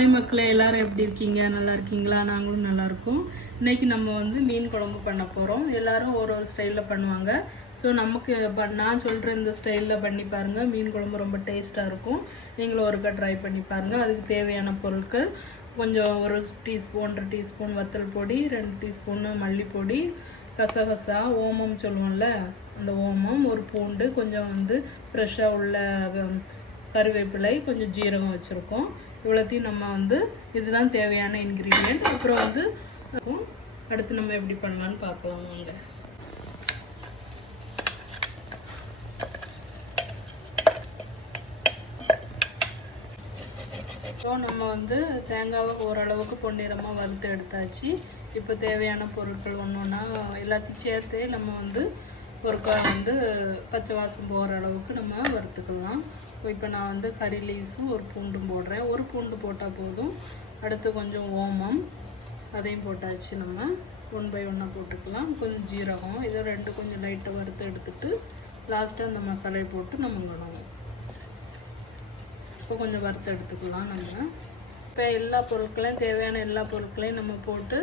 Hi மக்களே, எல்லாரும் எப்படி இருக்கீங்க? நல்லா இருக்கீங்களா? நாங்களும் நல்லா இருக்கோம். இன்றைக்கி நம்ம வந்து மீன் குழம்பு பண்ண போகிறோம். எல்லோரும் ஒரு ஒரு ஸ்டைலில் பண்ணுவாங்க. ஸோ நமக்கு நான் சொல்கிற இந்த ஸ்டைலில் பண்ணி பாருங்கள். மீன் குழம்பு ரொம்ப டேஸ்ட்டாக இருக்கும். நீங்களும் ஒருக்கா ட்ரை பண்ணி பாருங்கள். அதுக்கு தேவையான பொருட்கள் கொஞ்சம் 1 டீஸ்பூன் 1.5 டீஸ்பூன் வத்தல் பொடி, 2 டீஸ்பூன் மல்லிப்பொடி, கசகசா, ஓமம் சொல்லுவோம்ல அந்த ஓமம், ஒரு பூண்டு, கொஞ்சம் வந்து ஃப்ரெஷ்ஷாக உள்ள கருவேப்பிலை, கொஞ்சம் ஜீரகம் வச்சுருக்கோம். இவ்வளோத்தையும் நம்ம வந்து இதுதான் தேவையான இன்க்ரீடியன்ட். அப்புறம் வந்து அடுத்து நம்ம எப்படி பண்ணலான்னு பார்க்கலாம் வாங்க. ஸோ நம்ம வந்து தேங்காவை ஓரளவுக்கு பொன்னிறமாக வறுத்து எடுத்தாச்சு. இப்போ தேவையான பொருட்கள் ஒன்று ஒன்றா எல்லாத்தையும் சேர்த்தே நம்ம வந்து ஒருக்கா வந்து பச்சை வாசம் போகிற அளவுக்கு நம்ம வறுத்துக்கலாம். இப்போ நான் வந்து கறி லீவ்ஸும் ஒரு பூண்டும் போடுறேன். ஒரு பூண்டு போட்டால் போதும். அடுத்து கொஞ்சம் ஓமம், அதையும் போட்டாச்சு. நம்ம 1 by 1 போட்டுக்கலாம். கொஞ்சம் ஜீரகம், இதை 2 கொஞ்சம் லைட்டாக வறுத்து எடுத்துட்டு லாஸ்ட்டாக அந்த மசாலையை போட்டு நம்ம விடணும். இப்போ கொஞ்சம் வறுத்து எடுத்துக்கலாம். நம்ம இப்போ எல்லா பொருட்களையும் தேவையான எல்லா பொருட்களையும் நம்ம போட்டு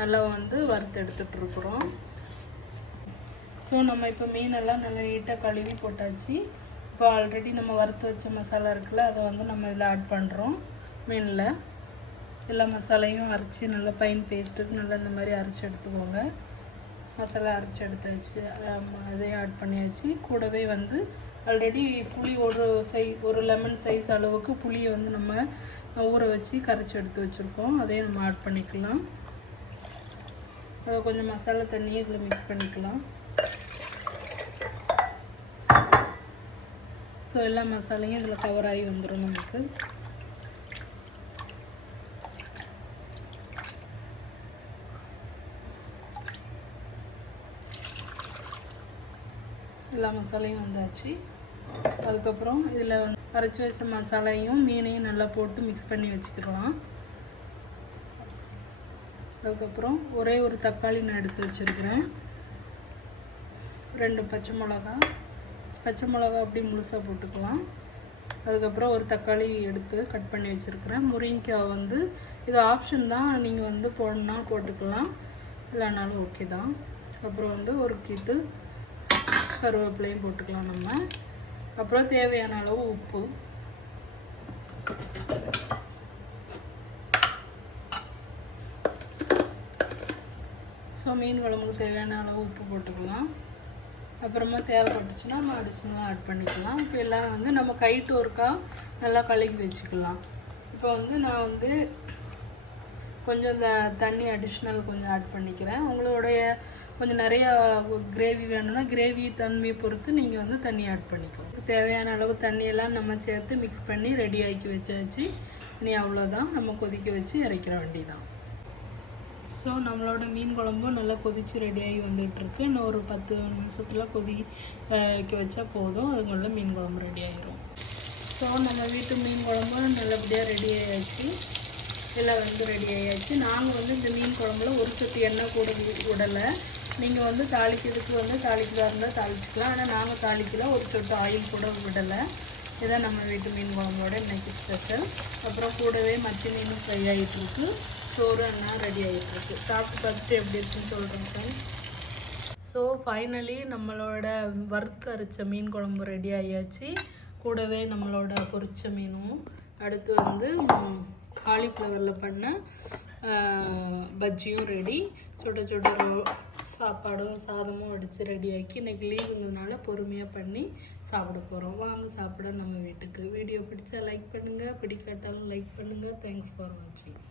நல்லா வந்து வறுத்து எடுத்துகிட்ருக்குறோம். ஸோ நம்ம இப்போ மீனெல்லாம் நல்லா நீட்டாக கழுவி போட்டாச்சு. இப்போ ஆல்ரெடி நம்ம வறுத்து வச்ச மசாலா இருக்குல்ல, அதை வந்து நம்ம இதில் ஆட் பண்ணுறோம். மீனில் எல்லா மசாலையும் அரைச்சி நல்லா ஃபைன் பேஸ்ட்டுக்கு நல்லா இந்த மாதிரி அரைச்சி எடுத்துக்கோங்க. மசாலா அரைச்சி எடுத்தாச்சு, அதையும் ஆட் பண்ணியாச்சு. கூடவே வந்து ஆல்ரெடி புளி ஒரு லெமன் சைஸ் அளவுக்கு புளியை வந்து நம்ம ஊற வச்சு கரைச்சி எடுத்து வச்சுருக்கோம். அதையும் நம்ம ஆட் பண்ணிக்கலாம். அதை கொஞ்சம் மசாலா தண்ணியை இதில் மிக்ஸ் பண்ணிக்கலாம். ஸோ எல்லா மசாலையும் இதில் கவர் ஆகி வந்துடும் நமக்கு. எல்லா மசாலையும் வந்தாச்சு. அதுக்கப்புறம் இதில் அரைச்சி வச்ச மசாலையும் மீனையும் நல்லா போட்டு மிக்ஸ் பண்ணி வச்சுக்கலாம். அதுக்கப்புறம் ஒரே ஒரு தக்காளி நான் எடுத்து வச்சுருக்கிறேன். 2 பச்சை மிளகா அப்படி முழுசாக போட்டுக்கலாம். அதுக்கப்புறம் ஒரு தக்காளி எடுத்து கட் பண்ணி வச்சுருக்கிறேன். முருங்கைக்காய் வந்து இது ஆப்ஷன் தான், நீங்கள் வந்து போடணுன்னா போட்டுக்கலாம், இல்லைனாலும் ஓகே தான். அப்புறம் வந்து ஒரு கீத்து கருவேப்பிலையும் போட்டுக்கலாம் நம்ம. அப்புறம் தேவையான அளவு உப்பு. ஸோ மீன் குழம்புக்கு தேவையான அளவு உப்பு போட்டுக்கலாம். அப்புறமா தேவைப்பட்டுச்சுன்னா நம்ம அடிஷ்னலாக ஆட் பண்ணிக்கலாம். இப்போ எல்லாம் வந்து நம்ம கைட்டு ஒருக்கா நல்லா கழுவி வச்சுக்கலாம். இப்போ வந்து நான் வந்து கொஞ்சம் இந்த தண்ணி அடிஷ்னல் கொஞ்சம் ஆட் பண்ணிக்கிறேன். உங்களுடைய கொஞ்சம் நிறையா கிரேவி வேணும்னா கிரேவி தன்மையை பொறுத்து நீங்கள் வந்து தண்ணி ஆட் பண்ணிக்கோங்க. தேவையான அளவு தண்ணியெல்லாம் நம்ம சேர்த்து மிக்ஸ் பண்ணி ரெடி ஆக்கி வச்சாச்சு. இனி அவ்வளோதான், நம்ம கொதிக்க வச்சு இறக்கிற வேண்டியதான். ஸோ நம்மளோட மீன் குழம்பும் நல்லா கொதித்து ரெடியாகி வந்துட்டுருக்கு. இன்னும் ஒரு 10 நிமிஷத்தில் கொதிக்க வச்சா போதும், அதுக்குள்ள மீன் குழம்பு ரெடி ஆகிடும். ஸோ நம்ம வீட்டு மீன் குழம்பு நல்லபடியாக ரெடி ஆகியாச்சு. எல்லாம் வந்து ரெடி ஆகியாச்சு. நாங்கள் வந்து இந்த மீன் குழம்புல ஒரு சொட்டு எண்ணெய் கூட விடலை. நீங்கள் வந்து தாளிக்கிறதுக்கு வந்து தாளிக்கிறதா இருந்தால் தாளிச்சிக்கலாம். ஆனால் நாங்கள் தாளிக்கல, ஒரு சொட்டு ஆயில் கூட விடலை. இதான் நம்ம வீட்டு மீன் குழம்போட இன்றைக்கி ஸ்பெஷல். அப்புறம் கூடவே மத்தி மீன் ஃப்ரை ஆகிட்டுருக்கு. சோறு எல்லாம் ரெடி ஆகிட்டுருக்கு. சாப்பிட்டு பார்த்துட்டு எப்படி இருக்குன்னு சொல்கிறேன் ஃப்ரெண்ட்ஸ். ஸோ ஃபைனலி நம்மளோட வறுத்து அரைச்ச மீன் குழம்பு ரெடி ஆகியாச்சு. கூடவே நம்மளோட பொரிச்ச மீனும், அடுத்து வந்து காலிஃப்ளவரில் பண்ண பஜ்ஜியும் ரெடி. சுட சுட சாப்பாடும் சாதமும் அடித்து ரெடியாக்கி இன்றைக்கி லீவுங்கிறதுனால பொறுமையாக பண்ணி சாப்பிட போகிறோம். வாங்க சாப்பிட நம்ம வீட்டுக்கு. வீடியோ பிடிச்சா லைக் பண்ணுங்கள், பிடிக்காட்டாலும் லைக் பண்ணுங்கள். தேங்க்ஸ் ஃபார் வாட்சிங்.